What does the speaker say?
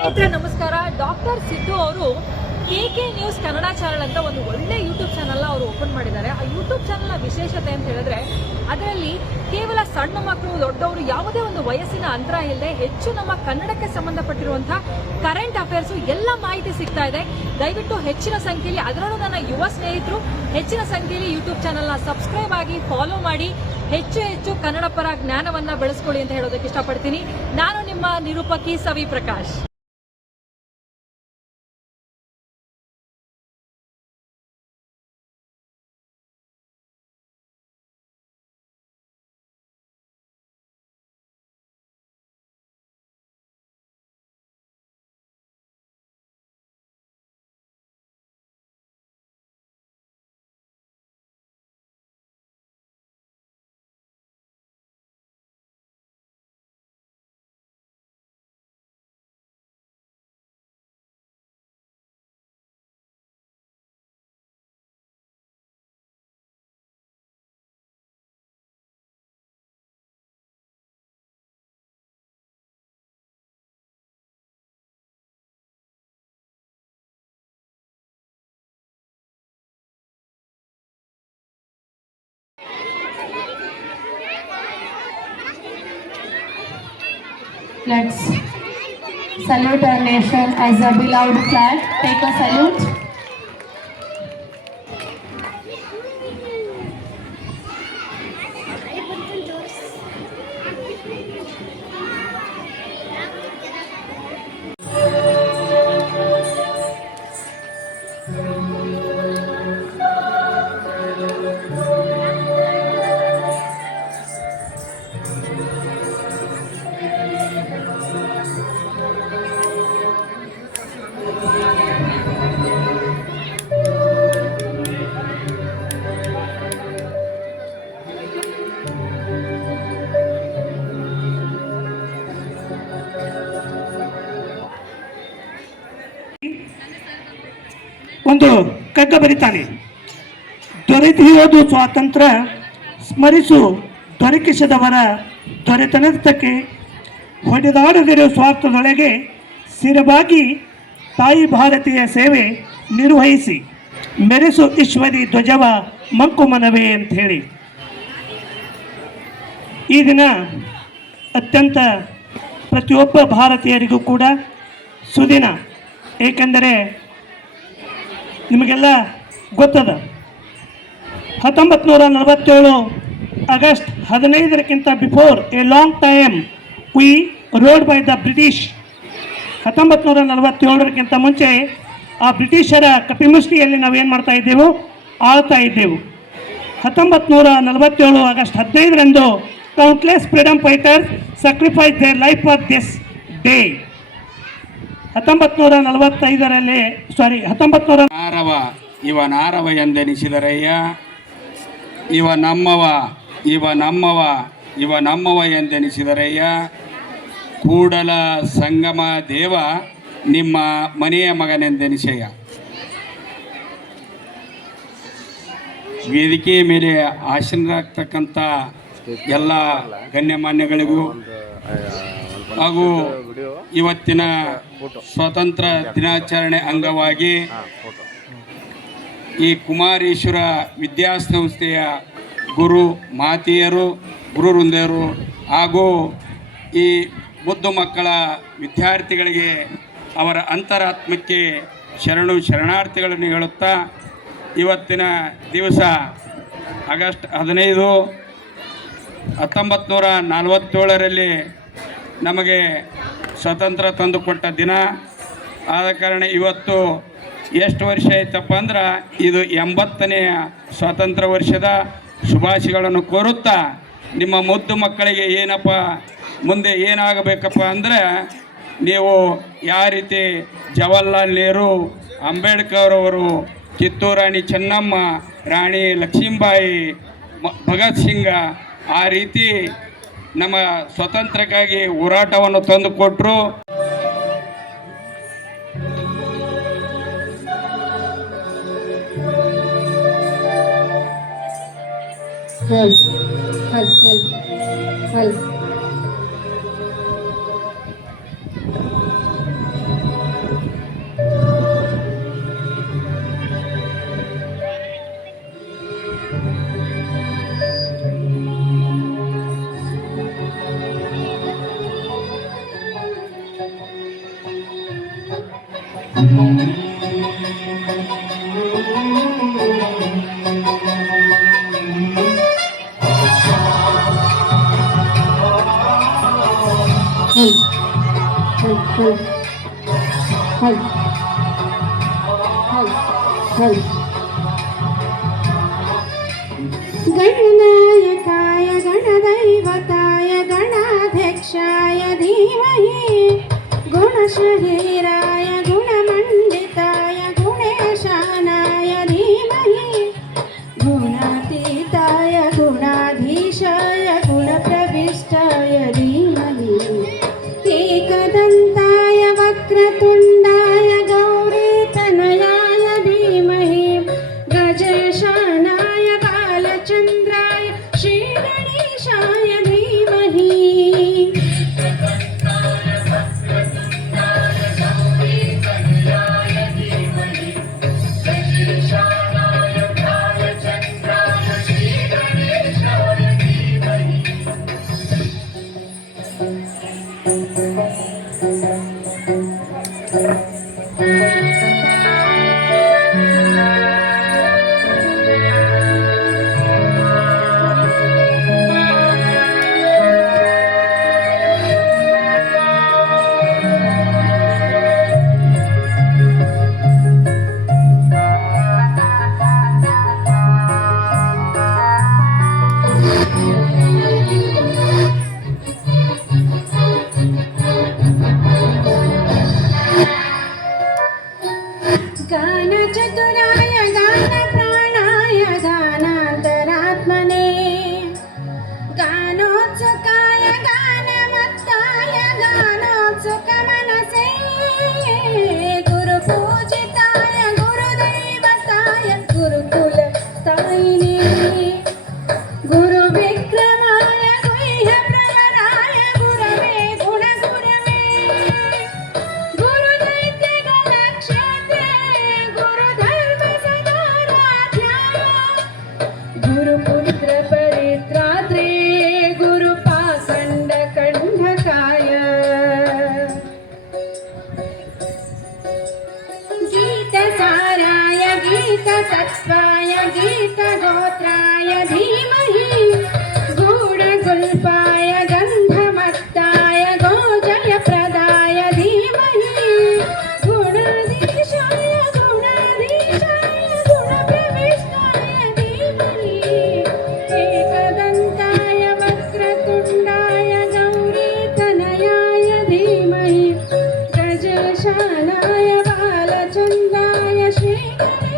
ಸ್ನೇಹಿತರೆ ನಮಸ್ಕಾರ. ಡಾಕ್ಟರ್ ಸಿದ್ದು ಅವರು KK ನ್ಯೂಸ್ ಕನ್ನಡ ಚಾನಲ್ ಅಂತ ಒಂದು ಒಳ್ಳೆ ಯೂಟ್ಯೂಬ್ ಚಾನಲ್ ಅವರು ಓಪನ್ ಮಾಡಿದ್ದಾರೆ. ಆ ಯೂಟ್ಯೂಬ್ ಚಾನಲ್ನ ವಿಶೇಷತೆ ಅಂತ ಹೇಳಿದ್ರೆ ಅದರಲ್ಲಿ ಕೇವಲ ಸಣ್ಣ ಮಕ್ಕಳು ದೊಡ್ಡವರು ಯಾವುದೇ ಒಂದು ವಯಸ್ಸಿನ ಅಂತರ ಇಲ್ಲದೆ ಹೆಚ್ಚು ನಮ್ಮ ಕನ್ನಡಕ್ಕೆ ಸಂಬಂಧಪಟ್ಟಿರುವಂತಹ ಕರೆಂಟ್ ಅಫೇರ್ಸ್ ಎಲ್ಲ ಮಾಹಿತಿ ಸಿಗ್ತಾ ಇದೆ. ದಯವಿಟ್ಟು ಹೆಚ್ಚಿನ ಸಂಖ್ಯೆಯಲ್ಲಿ, ಅದರಲ್ಲೂ ನನ್ನ ಯುವ ಸ್ನೇಹಿತರು ಹೆಚ್ಚಿನ ಸಂಖ್ಯೆಯಲ್ಲಿ ಯೂಟ್ಯೂಬ್ ಚಾನಲ್ನ ಸಬ್ಸ್ಕ್ರೈಬ್ ಆಗಿ ಫಾಲೋ ಮಾಡಿ ಹೆಚ್ಚು ಕನ್ನಡ ಪರ ಜ್ಞಾನವನ್ನ ಬೆಳೆಸ್ಕೊಳ್ಳಿ ಅಂತ ಹೇಳೋದಕ್ಕೆ ಇಷ್ಟಪಡ್ತೀನಿ. ನಾನು ನಿಮ್ಮ ನಿರೂಪಕಿ ಸವಿ Prakash. Let's salute our nation as a beloved flag. Take a salute. ಒಂದು ಕಗ್ಗ ಬರಿತಾನೆ. ದೊರೆತಿರೋದು ಸ್ವಾತಂತ್ರ್ಯ, ಸ್ಮರಿಸು ದೊರಕಿಸಿದವರ ದೊರೆತನದಕ್ಕೆ, ಹೊಡೆದಾಡದಿರೋ ಸ್ವಾರ್ಥದೊಳಗೆ ಸಿರಬಾಗಿ ತಾಯಿ ಭಾರತೀಯ ಸೇವೆ ನಿರ್ವಹಿಸಿ, ಮೆರೆಸು ಈಶ್ವರಿ ಧ್ವಜವ ಮಂಕುಮನವೇ ಅಂತ ಹೇಳಿ ಈ ದಿನ ಅತ್ಯಂತ ಪ್ರತಿಯೊಬ್ಬ ಭಾರತೀಯರಿಗೂ ಕೂಡ ಸುದಿನ. ಏಕೆಂದರೆ ನಿಮಗೆಲ್ಲ ಗೊತ್ತದ, 1947 ಆಗಸ್ಟ್ 15ಕ್ಕಿಂತ before a long time we ruled by the British. 1947ಕ್ಕಿಂತ ಮುಂಚೆ ಆ ಬ್ರಿಟಿಷರ ಕಪಿಮುಷ್ಟಿಯಲ್ಲಿ ನಾವೇನು ಮಾಡ್ತಾ ಇದ್ದೆವು, ಆಳ್ತಾ ಇದ್ದೆವು. 1947 ಆಗಸ್ಟ್ 15ರಂದು countless freedom fighters sacrifice their life for this day. 1945ರಲ್ಲಿ ನಾರವ ಇವ ನಾರವ ಎಂದೆನಿಸಿದರಯ್ಯ, ಇವ ನಮ್ಮವ ಇವ ನಮ್ಮವ ಇವ ನಮ್ಮವ ಎಂದೆನಿಸಿದರಯ್ಯ, ಕೂಡಲ ಸಂಗಮ ದೇವ ನಿಮ್ಮ ಮನೆಯ ಮಗನೆಂದೆನಿಸಯ್ಯ. ವೇದಿಕೆಯ ಮೇಲೆ ಆಸೀನರಾಗ್ತಕ್ಕಂಥ ಎಲ್ಲ ಗಣ್ಯಮಾನ್ಯಗಳಿಗೂ ಹಾಗೂ ಇವತ್ತಿನ ಸ್ವಾತಂತ್ರ್ಯ ದಿನಾಚರಣೆ ಅಂಗವಾಗಿ ಈ ಕುಮಾರೇಶ್ವರ ವಿದ್ಯಾಸಂಸ್ಥೆಯ ಗುರು ಮಾತೆಯರು, ಗುರು ವೃಂದರು ಹಾಗೂ ಈ ಮುದ್ದು ಮಕ್ಕಳ ವಿದ್ಯಾರ್ಥಿಗಳಿಗೆ ಅವರ ಅಂತರಾತ್ಮಕ್ಕೆ ಶರಣಾರ್ಥಿಗಳನ್ನು ಹೇಳುತ್ತಾ, ಇವತ್ತಿನ ದಿವಸ ಆಗಸ್ಟ್ 15 1947ರಲ್ಲಿ ನಮಗೆ ಸ್ವಾತಂತ್ರ್ಯ ತಂದುಕೊಟ್ಟ ದಿನ ಆದ ಕಾರಣ ಇವತ್ತು ಎಷ್ಟು ವರ್ಷ ಆಯ್ತಪ್ಪ ಅಂದ್ರೆ ಇದು 80ನೇ ಸ್ವಾತಂತ್ರ್ಯ ವರ್ಷದ ಶುಭಾಶಯಗಳನ್ನು ಕೋರುತ್ತಾ, ನಿಮ್ಮ ಮುದ್ದು ಮಕ್ಕಳಿಗೆ ಏನಪ್ಪ ಮುಂದೆ ಏನಾಗಬೇಕಪ್ಪ ಅಂದರೆ, ನೀವು ಯಾವ ರೀತಿ ಜವಾಹರ್ಲಾಲ್ ನೆಹರು, ಅಂಬೇಡ್ಕರ್ ಅವರು, ಕಿತ್ತೂರು ರಾಣಿ ಚೆನ್ನಮ್ಮ, ರಾಣಿ ಲಕ್ಷ್ಮೀಬಾಯಿ, ಭಗತ್ ಸಿಂಗ ಆ ರೀತಿ ನಮ್ಮ ಸ್ವಾತಂತ್ರ್ಯಕ್ಕಾಗಿ ಹೋರಾಟವನ್ನು ತಂದುಕೊಟ್ಟರು. गणनायकाय गणदैवताय गणाध्यक्षाय धीमहि गुणशरीराय गुणमण्डिताय गुणेशानाय धीमहि गुणातीताय गुणाधीशाय गुणप्रविष्टाय धीमहि एकदन्ताय वक्रतुण्डाय गौरीतनयाय धीमहि गजेशानाय बालचन्द्राय श्रीगणेशाय धीमहि गानचतुराय गानप्राणाय गानान्तरात्मने गानोत्सुकाय गानमत्ताय गानोत्सुकमनसे गुरुपूजिताय गुरुदैवताय गुरुकुलस्थायिने गुरुविक्रमाय गुह्यप्रवराय गुरवे गुणगुरवे गुरुदैत्यगणक्षेत्रे गुरुधर्मसदाराध्याय गुरुपुत्रपरित्रात्रे गुरुपाखण्डकण्डकाय गीतसाराय गीततत्त्वाय गीतगोत्राय धीमहि गूढगुल्पाय गन्धमत्ताय गोजयप्रदाय धीमहि गुणाधीशाय गुणप्रविष्टाय धीमहि एकदन्ताय वक्रतुण्डाय गौरीतनयाय धीमहि गजेशानाय बालचन्द्राय श्रीगणेशाय